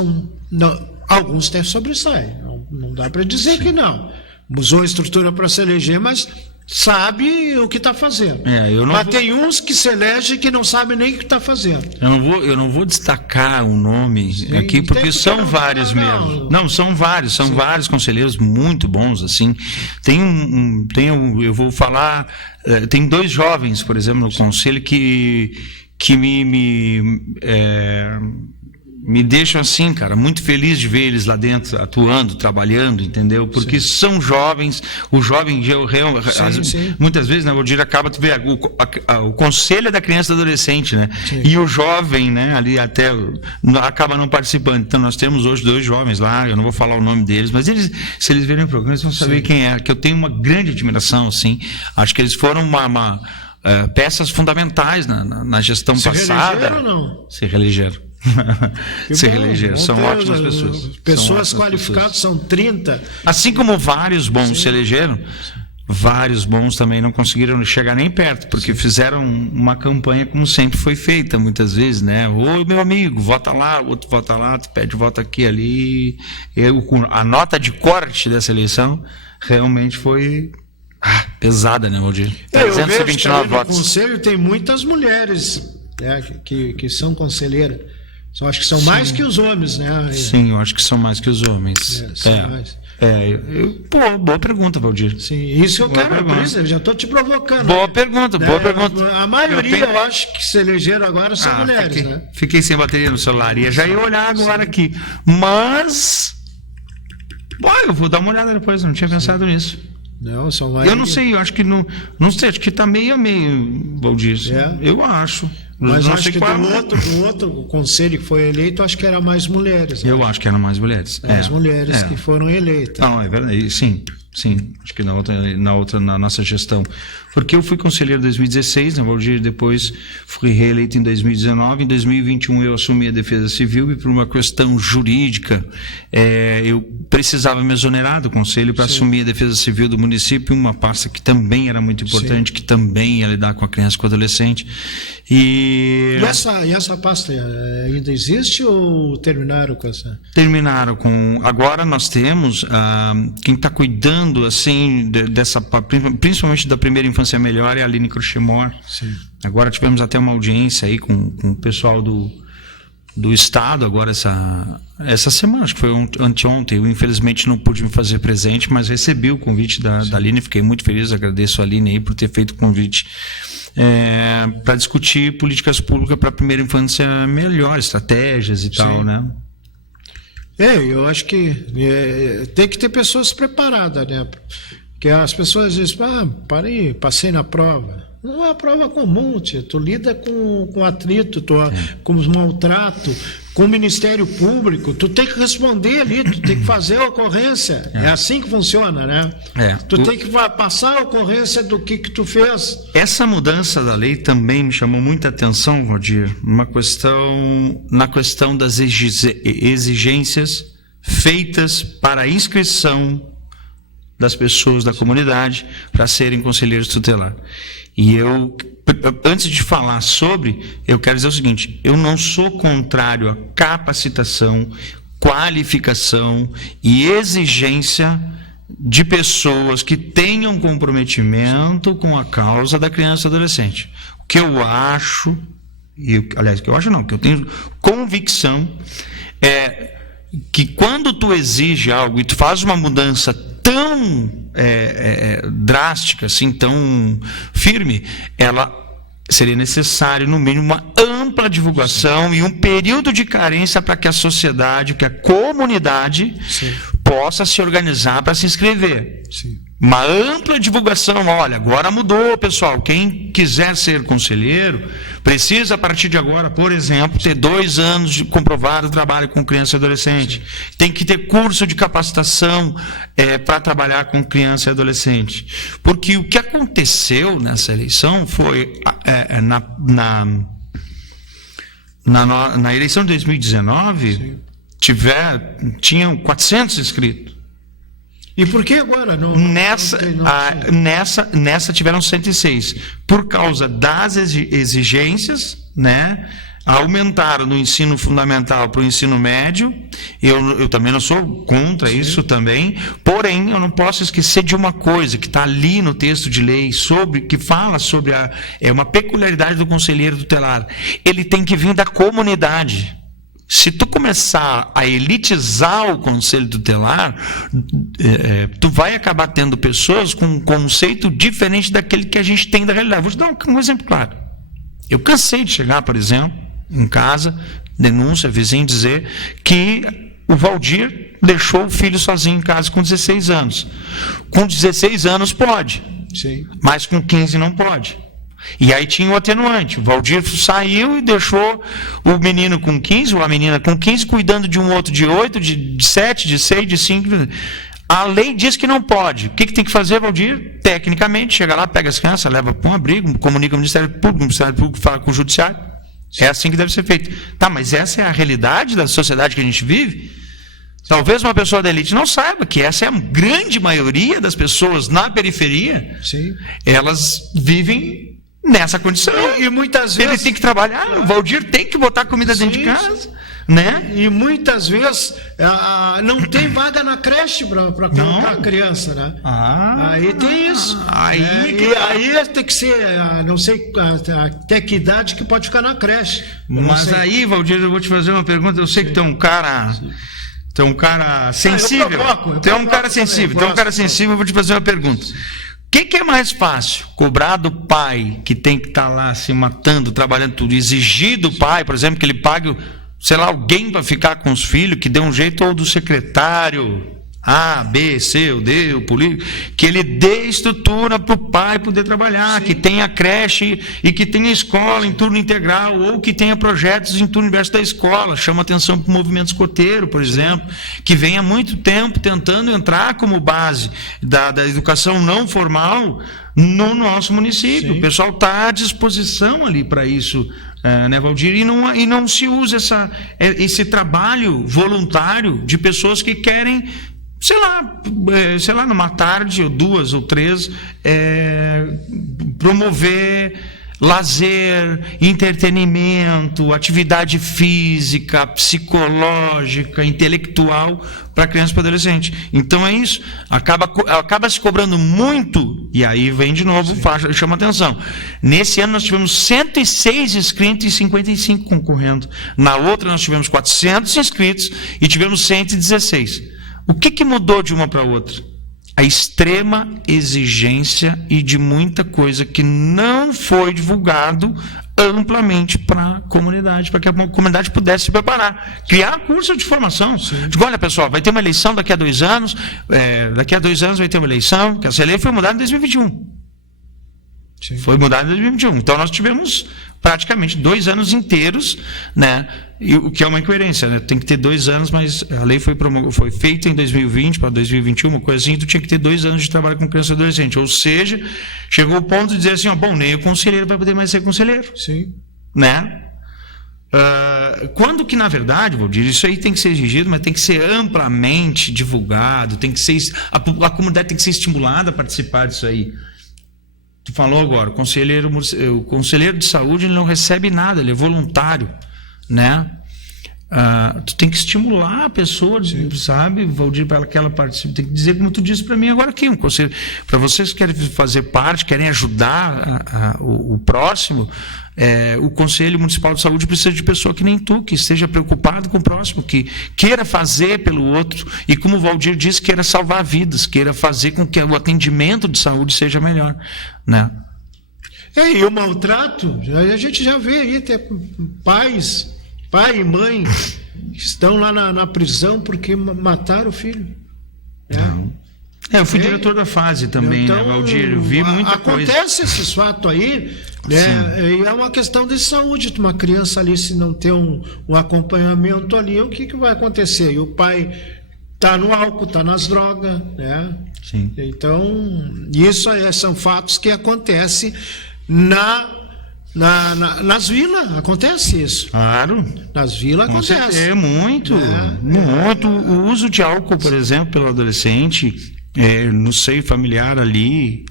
alguns têm sobressaem. Não dá para dizer que não. Usou a estrutura para se eleger, mas sabe o que está fazendo. Mas tem uns que se elegem que não sabem nem o que está fazendo. Eu não vou destacar o nome aqui, porque são vários mesmo. Não, são vários conselheiros muito bons, assim. Eu vou falar, tem 2 jovens, por exemplo, no conselho que me deixam assim, cara, muito feliz de ver eles lá dentro, atuando, trabalhando, entendeu? Porque são jovens, o jovem, muitas vezes, né, Valdir, acaba de ver, o conselho é da criança e do adolescente, né? Sim. E o jovem, né, ali até acaba não participando. Então nós temos hoje 2 jovens lá, eu não vou falar o nome deles, mas se eles verem o programa, eles vão saber quem é, que eu tenho uma grande admiração, assim. Acho que eles foram peças fundamentais na gestão passada. Se reelegeram ou não? Se reelegeram. Se reelegeram, são ótimas pessoas. Pessoas qualificadas são 30. Assim como vários bons se elegeram, vários bons também não conseguiram chegar nem perto, porque fizeram uma campanha como sempre foi feita, muitas vezes, né? Ô, meu amigo, vota lá, o outro vota lá, tu pede voto aqui, ali. A nota de corte dessa eleição realmente foi pesada, né, Valdir? 329 votos. No conselho tem muitas mulheres, né, que são conselheiras. Acho que são mais que os homens, né? Sim, eu acho que são mais que os homens. Mais. Boa pergunta, Valdir. Sim, isso eu quero, por isso, eu já estou te provocando. Boa pergunta, boa pergunta. A maioria, eu acho que se elegeram agora são mulheres, né? Fiquei sem bateria no celular, já ia olhar agora aqui. Mas, eu vou dar uma olhada depois, não tinha pensado nisso. Não, são mais. Eu não sei, eu acho que não sei, acho que está meio a meio, Valdir. Eu acho. Mas não acho que do outro conselho que foi eleito, acho que eram mais mulheres. Eu acho que eram mais mulheres. As mulheres que foram eleitas. Não, é verdade. Sim. Acho que na nossa gestão. Porque eu fui conselheiro em 2016, né, Valdir, depois fui reeleito em 2019. Em 2021 eu assumi a Defesa Civil e por uma questão jurídica eu precisava me exonerar do conselho para assumir a Defesa Civil do município, uma pasta que também era muito importante, que também ia lidar com a criança e com o adolescente. E essa pasta ainda existe ou terminaram com essa? Terminaram com... Agora nós temos quem está cuidando assim principalmente da primeira infância melhor é a Aline Cruchemor. Agora tivemos até uma audiência aí com o pessoal do estado agora essa semana, acho que foi anteontem. Eu infelizmente não pude me fazer presente, mas recebi o convite da Aline, fiquei muito feliz, agradeço a Aline aí por ter feito o convite para discutir políticas públicas para a primeira infância melhor, estratégias e tal, né? Eu acho que tem que ter pessoas preparadas, né? Porque as pessoas dizem, passei na prova. Não é a prova comum, tia. Tu lida com atrito, com os maltrato, com o Ministério Público. Tu tem que responder ali, tu tem que fazer a ocorrência. É assim que funciona, né? Tu tem que passar a ocorrência do que tu fez. Essa mudança da lei também me chamou muita atenção, Valdir, na questão das exigências feitas para a inscrição das pessoas da comunidade para serem conselheiros tutelar. E eu, antes de falar sobre, eu quero dizer o seguinte: eu não sou contrário à capacitação, qualificação e exigência de pessoas que tenham comprometimento com a causa da criança e adolescente. O que eu acho, que eu tenho convicção, é que quando tu exige algo e tu faz uma mudança tão drástica, assim, tão firme, ela seria necessário, no mínimo, uma ampla divulgação e um período de carência para que a sociedade, que a comunidade possa se organizar para se inscrever. Sim. Uma ampla divulgação. Olha, agora mudou, pessoal. Quem quiser ser conselheiro precisa, a partir de agora, por exemplo, ter 2 anos de comprovado trabalho com criança e adolescente. Sim. Tem que ter curso de capacitação para trabalhar com criança e adolescente. Porque o que aconteceu nessa eleição foi, na eleição de 2019, tinham 400 inscritos. E por que agora? Nessa tiveram 106. Por causa das exigências, né? Aumentaram no ensino fundamental para o ensino médio. Eu também não sou contra isso também. Porém, eu não posso esquecer de uma coisa que está ali no texto de lei, que fala sobre uma peculiaridade do conselheiro tutelar. Ele tem que vir da comunidade. Se tu começar a elitizar o conselho tutelar, tu vai acabar tendo pessoas com um conceito diferente daquele que a gente tem da realidade. Vou te dar um exemplo claro. Eu cansei de chegar, por exemplo, em casa, denúncia, vizinho dizer que o Valdir deixou o filho sozinho em casa com 16 anos. Com 16 anos pode, sim, mas com 15 não pode. E aí tinha o atenuante. O Valdir saiu e deixou o menino com 15, ou a menina com 15, cuidando de um outro de 8, de 7, de 6, de 5. A lei diz que não pode. O que tem que fazer, Valdir? Tecnicamente, chega lá, pega as crianças, leva para um abrigo, comunica com o Ministério Público fala com o Judiciário. É assim que deve ser feito. Tá, mas essa é a realidade da sociedade que a gente vive? Talvez uma pessoa da elite não saiba que essa é a grande maioria das pessoas na periferia. Sim. Elas vivem nessa condição. E muitas vezes ele tem que trabalhar, o Valdir tem que botar comida dentro de casa, né? E muitas vezes não tem vaga na creche para colocar a criança, né? Aí tem isso. Aí tem que ser, não sei até que idade que pode ficar na creche. Mas aí, Valdir, eu vou te fazer uma pergunta. Eu sei que tem um cara sensível. Tem um cara sensível, eu vou te fazer uma pergunta. O que é mais fácil? Cobrar do pai, que tem que estar lá se matando, trabalhando tudo, exigir do pai, por exemplo, que ele pague, sei lá, alguém para ficar com os filhos, que dê um jeito, ou do secretário A, B, C, ou D, o político, que ele dê estrutura para o pai poder trabalhar, que tenha creche e que tenha escola em turno integral, ou que tenha projetos em turno inverso da escola. Chama atenção para o movimento escoteiro, por exemplo, que vem há muito tempo tentando entrar como base da educação não formal no nosso município. Sim. O pessoal está à disposição ali para isso, né, Valdir? E não se usa esse trabalho voluntário de pessoas que querem, sei lá, numa tarde, ou 2 ou 3, promover lazer, entretenimento, atividade física, psicológica, intelectual para criança e para adolescente. Então é isso. Acaba se cobrando muito, e aí vem de novo, chama atenção. Nesse ano nós tivemos 106 inscritos e 55 concorrendo. Na outra nós tivemos 400 inscritos e tivemos 116. O que mudou de uma para outra? A extrema exigência e de muita coisa que não foi divulgado amplamente para a comunidade, para que a comunidade pudesse se preparar. Criar curso de formação. Digo, olha, pessoal, vai ter uma eleição daqui a 2 anos, daqui a 2 anos vai ter uma eleição, que essa lei foi mudada em 2021. Sim. Foi mudado em 2021. Então nós tivemos praticamente 2 anos inteiros, né? E o que é uma incoerência, né? Tem que ter 2 anos, mas a lei foi feita em 2020 para 2021, uma coisa assim, tu tinha que ter 2 anos de trabalho com criança e adolescente. Ou seja, chegou o ponto de dizer assim, ó, bom, nem o conselheiro vai poder mais ser conselheiro. Sim. Né? Quando que, na verdade, Valdir, isso aí tem que ser exigido, mas tem que ser amplamente divulgado, tem que ser, a comunidade tem que ser estimulada a participar disso aí. Tu falou agora, o conselheiro de saúde ele não recebe nada, ele é voluntário, né? Tu tem que estimular a pessoa, sabe, Valdir, para que ela participe. Tem que dizer, como tu disse para mim agora aqui, um conselho. Para vocês que querem fazer parte, querem ajudar o próximo, o Conselho Municipal de Saúde precisa de pessoa que nem tu, que esteja preocupado com o próximo, que queira fazer pelo outro e, como o Valdir disse, queira salvar vidas, queira fazer com que o atendimento de saúde seja melhor, né? E o maltrato, a gente já vê aí até pai e mãe que estão lá na prisão porque mataram o filho. Eu fui diretor da fase também, então, né, Valdir? Eu vi muita coisa. Acontece esses fatos aí, né? E é uma questão de saúde. Uma criança ali, se não ter um acompanhamento ali, o que vai acontecer? E o pai está no álcool, está nas drogas, né? Sim. Então, isso são fatos que acontecem nas vilas, acontece isso. Claro. Nas vilas acontece. Muito. O uso de álcool, por exemplo, pelo adolescente, no seio familiar ali,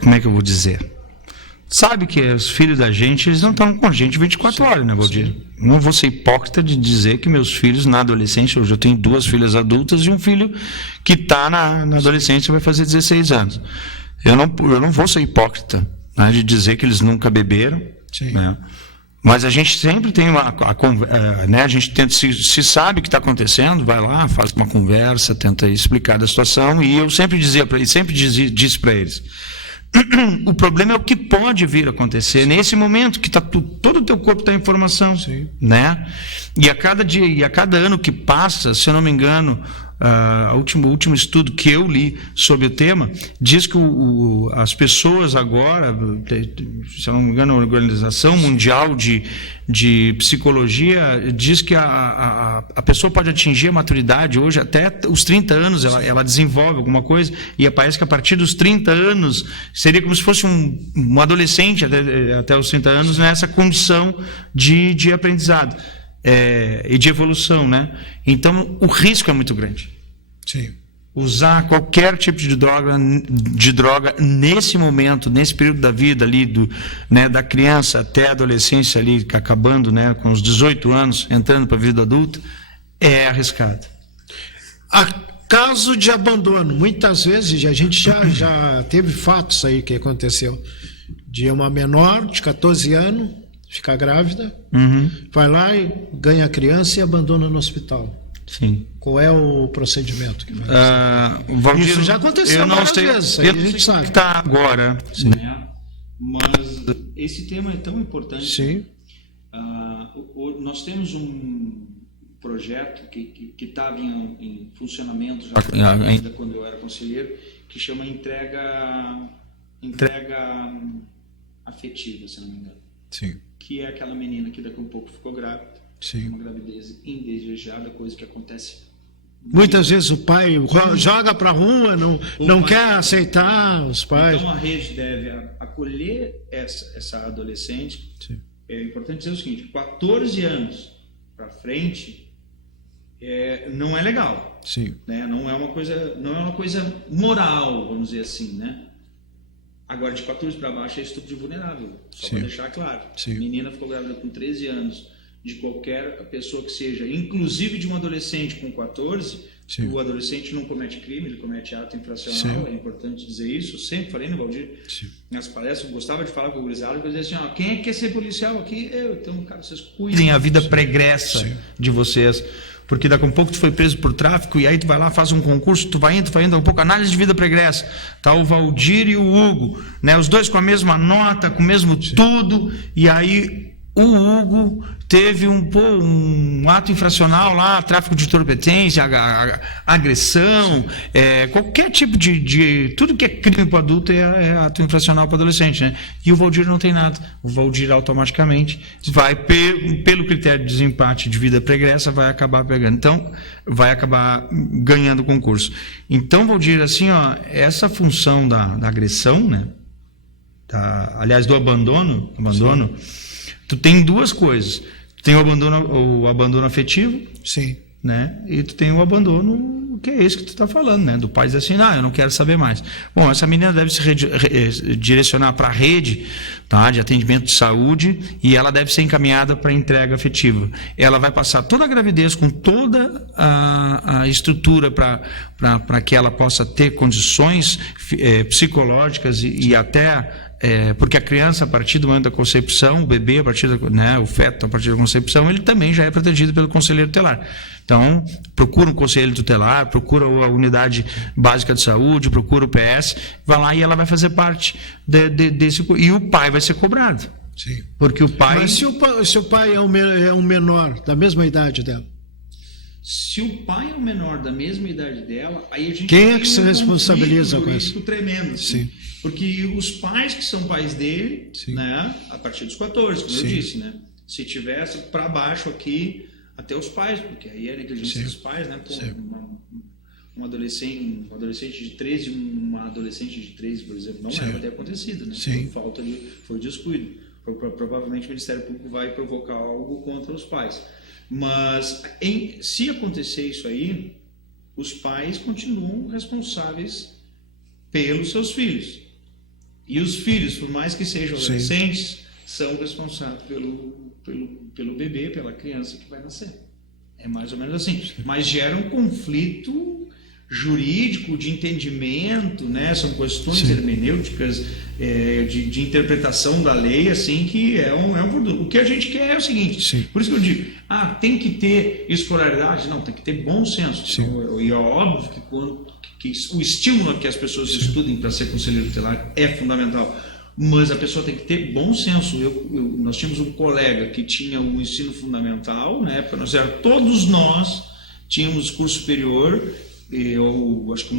como é que eu vou dizer? Sabe que os filhos da gente, eles não estão com a gente 24 horas, né, Valdir? Não vou ser hipócrita de dizer que meus filhos na adolescência, hoje eu tenho 2 filhas adultas e um filho que está na adolescência, vai fazer 16 anos. Eu não vou ser hipócrita, né, de dizer que eles nunca beberam, né? Mas a gente sempre tem né, a gente tenta, se sabe o que está acontecendo, vai lá, faz uma conversa, tenta explicar a situação, e eu sempre dizia para eles, disse para eles, o problema é o que pode vir a acontecer nesse momento que todo o teu corpo está em formação, né? E a cada dia e a cada ano que passa, se eu não me engano, o último estudo que eu li sobre o tema diz que as pessoas agora, se eu não me engano, a Organização Mundial de Psicologia diz que a pessoa pode atingir a maturidade hoje até os 30 anos, ela desenvolve alguma coisa, e parece que a partir dos 30 anos seria como se fosse um adolescente até os 30 anos nessa condição de aprendizado. E de evolução, né? Então o risco é muito grande. Sim. Usar qualquer tipo de droga nesse momento, nesse período da vida ali né, da criança até a adolescência ali, acabando, né, com os 18 anos, entrando para a vida adulta, é arriscado. Caso de abandono, muitas vezes a gente já teve fatos aí que aconteceu de uma menor de 14 anos ficar grávida, vai lá e ganha a criança e abandona no hospital. Sim. Qual é o procedimento que vai fazer? Isso já aconteceu várias vezes, aí a gente sabe. Que está agora, né? Mas esse tema é tão importante. Sim. Nós temos um projeto que estava em funcionamento já, ainda quando eu era conselheiro, que chama entrega afetiva, se não me engano. Sim. Que é aquela menina que daqui a um pouco ficou grávida. Sim. Uma gravidez indesejada, coisa que acontece. Muitas vezes o pai joga para a rua, não quer aceitar os pais. Então a rede deve acolher essa adolescente. Sim. É importante dizer o seguinte: 14 anos para frente não é legal. Sim. Né? Não é uma coisa moral, vamos dizer assim, né? Agora, de 14 para baixo é estupro de vulnerável, só para deixar claro. Sim. A menina ficou grávida com 13 anos, de qualquer pessoa que seja, inclusive de um adolescente com 14, Sim. O adolescente não comete crime, ele comete ato infracional, Sim. É importante dizer isso, eu sempre falei no Valdir, Sim. nas palestras, eu gostava de falar com o gurizada, porque eu dizia assim, quem é que quer ser policial aqui? Eu. Então, cara, vocês cuidem a vida pregressa Sim. de vocês, porque daqui a um pouco tu foi preso por tráfico e aí tu vai lá, faz um concurso, tu vai indo, daqui a um pouco, análise de vida pregressa, tá o Valdir e o Hugo, né, os dois com a mesma nota, com o mesmo tudo, e aí o Hugo teve um ato infracional lá, tráfico de entorpecência, agressão, qualquer tipo de tudo que é crime para adulto é ato infracional para adolescente, né? E o Valdir não tem nada. O Valdir automaticamente vai, pelo critério de desempate de vida pregressa, vai acabar pegando. Então, vai acabar ganhando o concurso. Então, Valdir, assim, ó, essa função da agressão, né? Aliás, do abandono, tu tem duas coisas. Tu tem o abandono afetivo, Sim. né? E tu tem o abandono, que é esse que tu está falando, né? Do pai dizer assim, eu não quero saber mais. Bom, essa menina deve se direcionar para a rede, tá? De atendimento de saúde, e ela deve ser encaminhada para entrega afetiva. Ela vai passar toda a gravidez com toda a estrutura para que ela possa ter condições psicológicas e até... porque a criança, a partir do momento da concepção, o bebê, o feto, a partir da concepção, ele também já é protegido pelo conselheiro tutelar. Então, procura um conselheiro tutelar, procura a unidade básica de saúde, procura o PS, vai lá e ela vai fazer parte desse... E o pai vai ser cobrado. Sim. Porque o pai... Mas se o pai é um menor da mesma idade dela? Se o pai é o menor da mesma idade dela, aí a gente... Quem é que se responsabiliza com isso? Tremendo, assim. Sim. Porque os pais que são pais dele, Sim. né, a partir dos 14, como Sim. eu disse, né? Se tivesse para baixo aqui, até os pais, porque aí é negligência Sim. dos pais, né? Pô, Sim. um adolescente de 13 e uma adolescente de 13, por exemplo, não Sim. era para ter acontecido, né? Sim. Foi descuido. Provavelmente o Ministério Público vai provocar algo contra os pais. Mas se acontecer isso aí, os pais continuam responsáveis pelos seus filhos. E os filhos, por mais que sejam adolescentes, são responsáveis pelo bebê, pela criança que vai nascer. É mais ou menos assim. Mas gera um conflito jurídico, de entendimento, né? São questões hermenêuticas, de interpretação da lei, assim, que é um produto. O que a gente quer é o seguinte, por isso que eu digo, tem que ter escolaridade? Não, tem que ter bom senso. Então, e é óbvio que o estímulo a que as pessoas estudem para ser conselheiro tutelar é fundamental, mas a pessoa tem que ter bom senso. Nós tínhamos um colega que tinha um ensino fundamental, na época todos nós tínhamos curso superior, eu acho que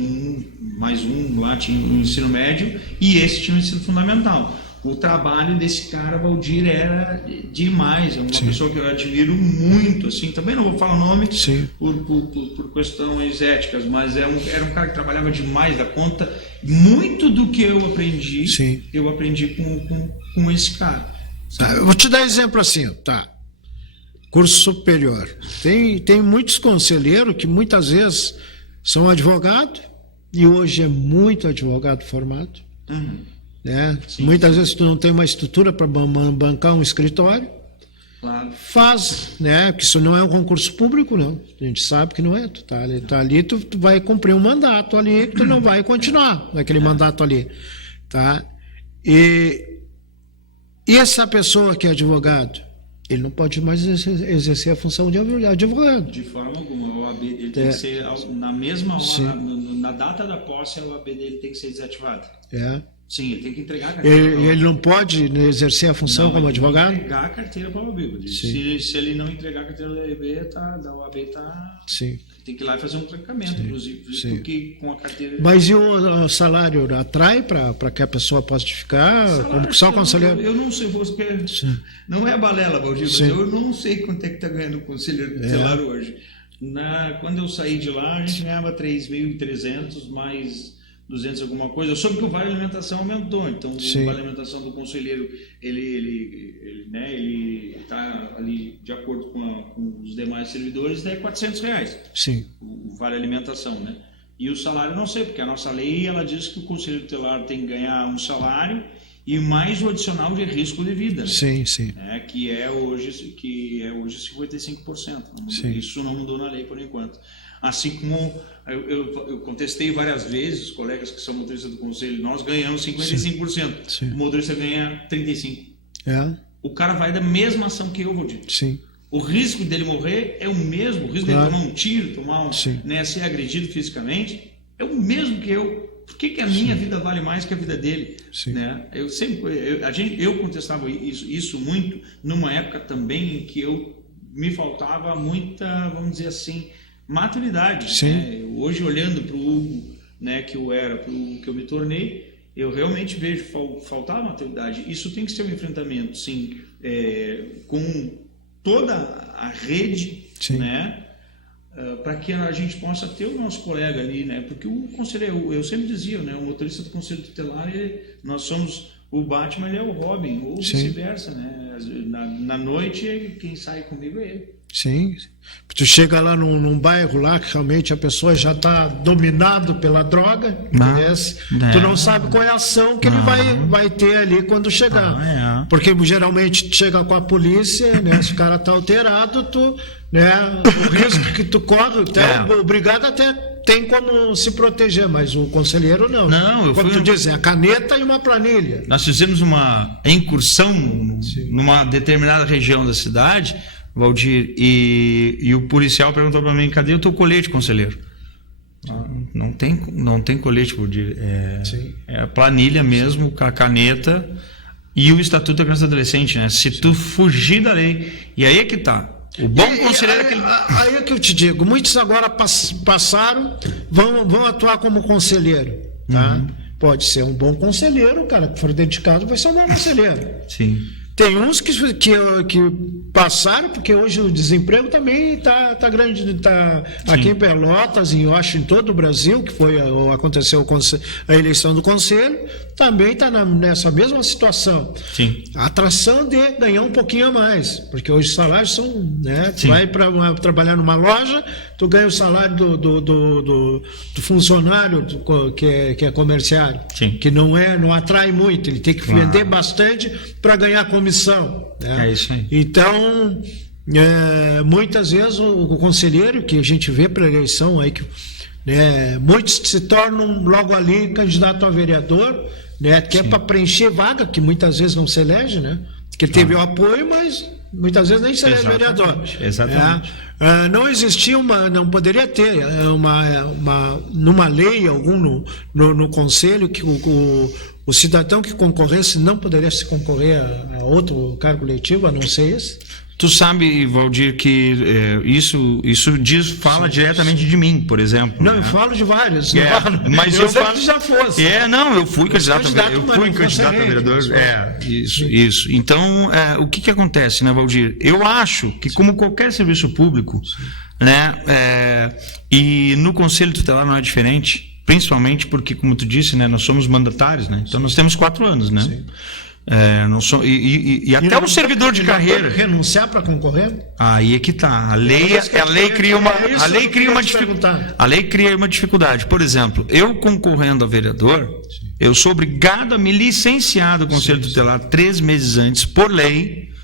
mais um lá tinha um ensino médio, e esse tinha um ensino fundamental. O trabalho desse cara, Valdir, era demais. É uma pessoa que eu admiro muito, assim. Também não vou falar o nome por questões éticas, mas era um cara que trabalhava demais da conta. Muito do que eu aprendi, eu aprendi com esse cara. Eu vou te dar exemplo assim, curso superior. Tem muitos conselheiros que muitas vezes são advogados, e hoje é muito advogado formado. Né? Muitas vezes tu não tem uma estrutura para bancar um escritório. Claro. Faz, né? Porque isso não é um concurso público, não. A gente sabe que não é. Tu tá ali, tu vai cumprir um mandato ali, que tu não vai continuar naquele mandato ali, tá? E essa pessoa que é advogado, ele não pode mais exercer a função de advogado. De forma alguma. A OAB dele tem que ser, na mesma hora, na data da posse, a OAB dele tem que ser desativada. Sim, ele tem que entregar a carteira. Ele não pode exercer a função como advogado? Ele tem que entregar a carteira para a OAB. Se ele não entregar a carteira da OAB, tem que ir lá e fazer um trancamento, inclusive, porque com a carteira... Mas e o salário atrai para que a pessoa possa ficar? Como só conselheiro? Eu não sei, não é balela, Valdir, mas eu não sei quanto é que está ganhando o conselheiro tutelar hoje. Quando eu saí de lá, a gente ganhava 3.300 mais 200 alguma coisa. Eu soube que o vale alimentação aumentou, então o vale alimentação do conselheiro ele está ali de acordo com os demais servidores, é R$400. Sim. O vale alimentação, né? E o salário não sei, porque a nossa lei ela diz que o conselheiro tutelar tem que ganhar um salário e mais o adicional de risco de vida. Né? Sim. Que é hoje 55%. Isso não mudou na lei por enquanto. Assim como eu contestei várias vezes, os colegas que são motoristas do conselho, nós ganhamos 55%. O motorista ganha 35%. O cara vai da mesma ação que eu, Valdir. O risco dele morrer é o mesmo. O risco dele tomar um tiro, ser agredido fisicamente, é o mesmo que eu. Por que a minha vida vale mais que a vida dele? Sim. Né? Eu contestava isso muito numa época também em que me faltava muita, vamos dizer assim, maturidade. Sim. Né? Hoje, olhando para o Hugo, né, que eu era, para o que eu me tornei, eu realmente vejo faltar maturidade. Isso tem que ser um enfrentamento, sim, com toda a rede, sim, né? Para que a gente possa ter o nosso colega ali, né? Porque o conselheiro, eu sempre dizia, né? O motorista do conselho tutelar, nós somos o Batman, ele é o Robin, ou vice-versa, né? Na noite, quem sai comigo é ele. Sim. Tu chega lá num bairro lá que realmente a pessoa já está dominado pela droga, tu não sabe qual é a ação que ele vai ter ali quando chegar. Porque geralmente chega com a polícia, né? Se o cara está alterado, né? O risco que tu corre, o brigado até tem como se proteger, mas o conselheiro não. Como tu diz, a caneta e uma planilha. Nós fizemos uma incursão numa determinada região da cidade, Valdir, e o policial perguntou para mim: cadê o teu colete, conselheiro? Não tem colete, Valdir. É a planilha mesmo, com a caneta e o Estatuto da Criança e Adolescente, né? Se tu fugir da lei, e aí é que tá. O bom conselheiro é aquele... Aí é que eu te digo, muitos agora passaram, vão atuar como conselheiro, tá? Pode ser um bom conselheiro, o cara que for dedicado vai ser um bom conselheiro. Sim. Tem uns que passaram, porque hoje o desemprego também está grande, tá aqui em Pelotas, e eu acho em todo o Brasil, que aconteceu a eleição do conselho, também está nessa mesma situação. Sim. A atração de ganhar um pouquinho a mais, porque hoje os salários são, né? Tu vai trabalhar numa loja, tu ganha o salário do funcionário que é comerciário, que não atrai muito, ele tem que vender bastante para ganhar comissão. Né? É isso aí. Então, muitas vezes o conselheiro que a gente vê para a eleição aí, muitos se tornam logo ali candidato a vereador, né? Que é para preencher vaga, que muitas vezes não se elege, né? Que ele teve o apoio, mas muitas vezes nem se elege vereador. Exatamente. Não existia não poderia ter numa lei no conselho que o cidadão que concorresse não poderia se concorrer a outro cargo letivo, a não ser esse? Tu sabe, Valdir, que isso fala diretamente de mim, por exemplo. Não, né? eu falo de vários. Mas eu falo que já fosse. Eu fui candidato a vereador. Isso. Então, o que acontece, né, Valdir? Eu acho que, como qualquer serviço público, né, e no Conselho Tutelar não é diferente, principalmente porque, como tu disse, né, nós somos mandatários, né? Então nós temos 4 anos, né? Sim. E até um servidor de carreira renunciar para concorrer? Aí é que tá. A lei cria uma dificuldade. Por exemplo, eu concorrendo a vereador, eu sou obrigado a me licenciar do Conselho Tutelar 3 meses antes, por lei,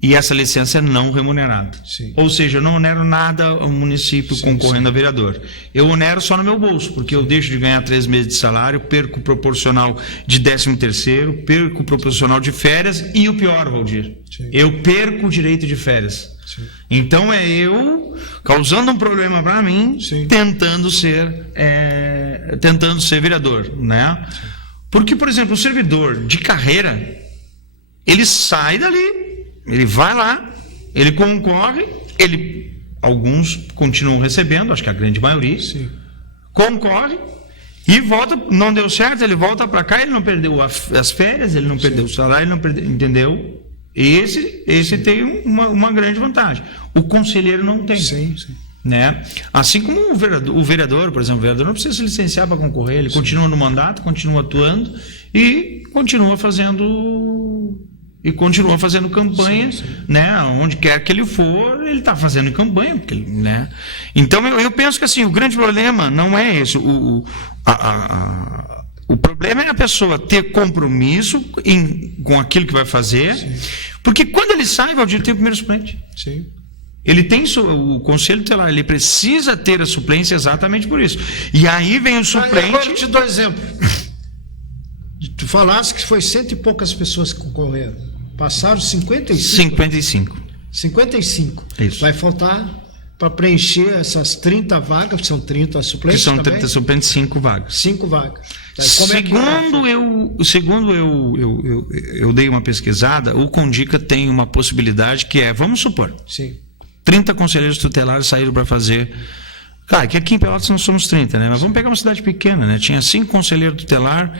e essa licença é não remunerada. Sim. Ou seja, eu não onero nada ao município concorrendo a vereador. Eu onero só no meu bolso, porque eu deixo de ganhar 3 meses de salário, perco o proporcional de 13º, perco o proporcional de férias e o pior, Valdir, eu perco o direito de férias. Sim. Então é eu causando um problema para mim, tentando ser vereador, né? Porque, por exemplo, o servidor de carreira, ele sai dali, ele vai lá, ele concorre, alguns continuam recebendo, acho que a grande maioria, concorre e volta, não deu certo, ele volta para cá, ele não perdeu as férias, ele não perdeu o salário, ele não perdeu, entendeu? Esse tem uma grande vantagem. O conselheiro não tem. Né? Assim como o vereador, por exemplo, o vereador não precisa se licenciar para concorrer, ele continua no mandato, continua atuando e continua fazendo campanha, né? Onde quer que ele for, ele está fazendo campanha, porque, né? Então eu penso que assim, o grande problema não é esse. O problema é a pessoa ter compromisso com aquilo que vai fazer, porque quando ele sai, Valdir, tem o primeiro suplente. Sim. Ele tem o conselho tutelar, ele precisa ter a suplência exatamente por isso. E aí vem o suplente. Agora eu te dou exemplo. Tu falaste que foi 100 e poucas pessoas que concorreram. Passaram 55. 55. Isso. Vai faltar para preencher essas 30 vagas, são 30 suplentes. Que são também? 30 suplentes, 5 vagas. 5 vagas. Tá, e como Segundo eu dei uma pesquisada, o Condica tem uma possibilidade que é, vamos supor, Sim. 30 conselheiros tutelares saíram para fazer. Claro, que aqui em Pelotas não somos 30, né? Mas vamos pegar uma cidade pequena, né? Tinha 5 conselheiros tutelares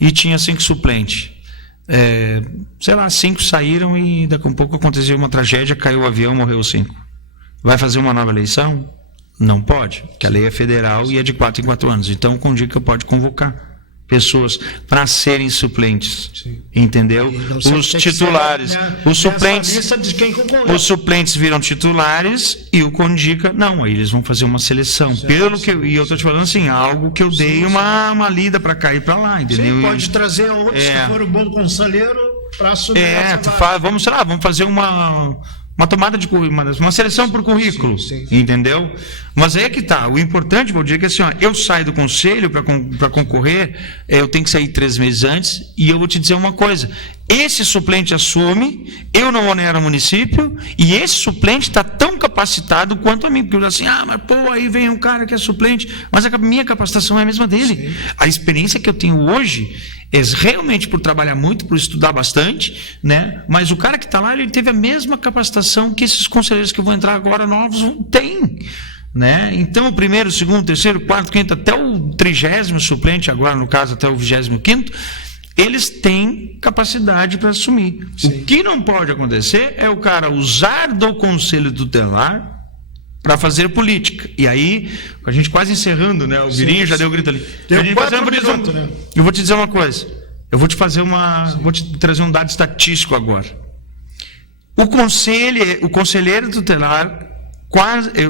e tinha 5 suplentes. Sei lá, 5 saíram e daqui a um pouco aconteceu uma tragédia, caiu o avião, morreu 5. Vai fazer uma nova eleição? Não pode, porque a lei é federal e é de 4 em 4 anos. Então o Condica pode convocar pessoas para serem suplentes. Sim. Entendeu? Os titulares, os suplentes viram titulares e o Condica, não, aí eles vão fazer uma seleção. E eu estou te falando assim, algo que eu dei uma lida para cair para lá, entendeu? Sim, pode trazer outros que foram bom conselheiro para assumir vamos fazer uma tomada de currículo, uma seleção por currículo, sim. Entendeu? Mas aí é que tá. O importante, Valdir, é que assim, eu saio do conselho para concorrer, eu tenho que sair 3 meses antes, e eu vou te dizer uma coisa: esse suplente assume, eu não onero o município, e esse suplente está tão capacitado quanto a mim, porque eu digo assim, mas aí vem um cara que é suplente, mas a minha capacitação é a mesma dele. Sim. A experiência que eu tenho hoje é realmente por trabalhar muito, por estudar bastante, né? Mas o cara que está lá, ele teve a mesma capacitação que esses conselheiros que vão entrar agora novos têm, né? Então o primeiro, segundo, terceiro, quarto, quinto, até o 30º suplente, agora no caso até o 25º, eles têm capacidade para assumir. Sim. O que não pode acontecer é o cara usar do conselho tutelar para fazer política. E aí, a gente quase encerrando, né? O Virinho já deu o grito ali. Eu vou te dizer uma coisa. Vou te trazer um dado estatístico agora. O conselheiro tutelar,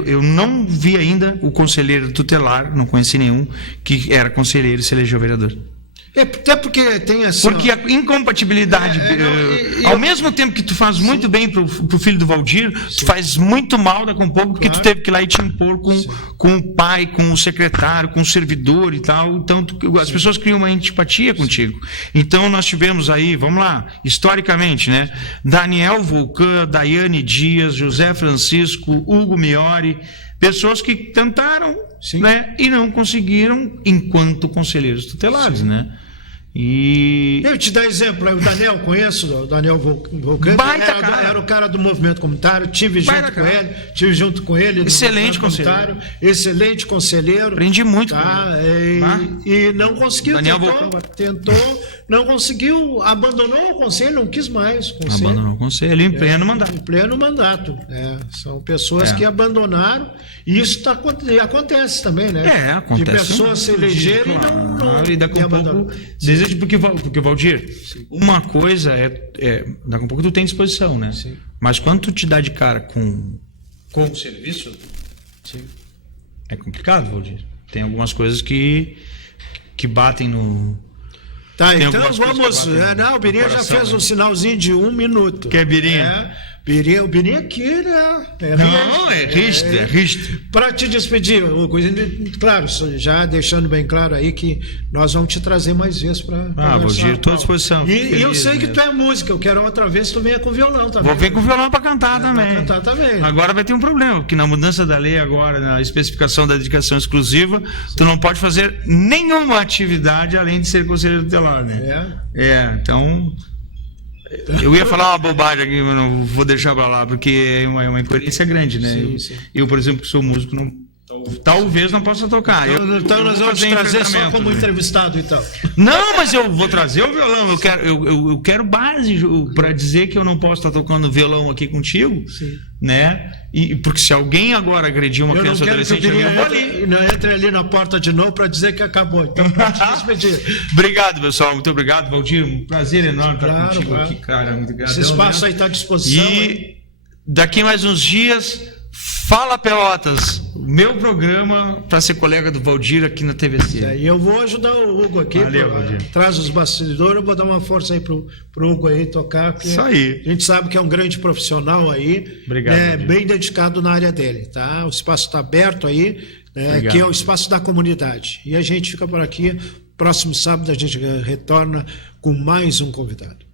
eu não vi ainda o conselheiro tutelar, não conheci nenhum, que era conselheiro e se elegeu vereador. Até porque tem assim. Porque a incompatibilidade, ao mesmo tempo que tu faz muito bem pro filho do Valdir, tu faz muito mal daqui a um pouco, porque tu teve que ir lá e te impor com o pai, com o secretário, com o servidor e tal. Então as pessoas criam uma antipatia contigo. Então nós tivemos aí, vamos lá, historicamente, né? Daniel Vulcan, Daiane Dias, José Francisco, Hugo Miori, pessoas que tentaram, né, e não conseguiram enquanto conselheiros tutelares, né? E eu te dar exemplo, o Daniel, conheço o Daniel Vulcan, era o cara do movimento comunitário, tive junto com ele excelente conselheiro. Excelente conselheiro. Aprendi muito e não conseguiu, Daniel tentou, não conseguiu, abandonou o conselho, não quis mais. Abandonou o conselho em pleno mandato. Em pleno mandato. São pessoas que abandonaram, e isso acontece também, né? Acontece. De pessoas se elegerem e daqui a pouco desejo, porque Valdir, uma coisa daqui a pouco tu tem disposição, né? Sim. Mas quando tu te dá de cara com o serviço, é complicado, Valdir. Tem algumas coisas que batem no... Tá, então vamos... o Birinha já fez um sinalzinho de 1 minuto. Que é Birinha? O Birinha aqui, né? É rígido. Para te despedir, Hugo, claro, já deixando bem claro aí que nós vamos te trazer mais vezes para... Valdir, estou à disposição. E eu sei que tu é música, eu quero outra vez que tu venha com violão também. Vou vir com violão para cantar também. Pra cantar também. Agora vai ter um problema, porque na mudança da lei agora, na especificação da dedicação exclusiva, tu não pode fazer nenhuma atividade além de ser conselheiro tutelar, né? Então... Eu ia falar uma bobagem aqui, mas não vou deixar para lá, porque é uma incoerência grande, né? Sim. Eu, por exemplo, que sou músico, talvez não possa tocar. Então nós vamos trazer só como entrevistado, então. Não, mas eu vou trazer o violão. Eu quero base para dizer que eu não posso estar tocando violão aqui contigo, né? E porque se alguém agora agredir uma criança ou adolescente, não entre ali na porta de novo para dizer que acabou. Então pode te despedir. Obrigado, pessoal. Muito obrigado, Valdir. Um prazer enorme estar contigo aqui, cara. Muito obrigado. Esse espaço aí está à disposição. E daqui mais uns dias, Fala Pelotas, meu programa para ser colega do Valdir aqui na TVC. E eu vou ajudar o Hugo aqui. Traz os bastidores, eu vou dar uma força aí pro Hugo aí tocar. Isso aí. A gente sabe que é um grande profissional aí. Obrigado. Bem dedicado na área dele, tá? O espaço está aberto aí, que é o espaço da comunidade. E a gente fica por aqui. Próximo sábado a gente retorna com mais um convidado.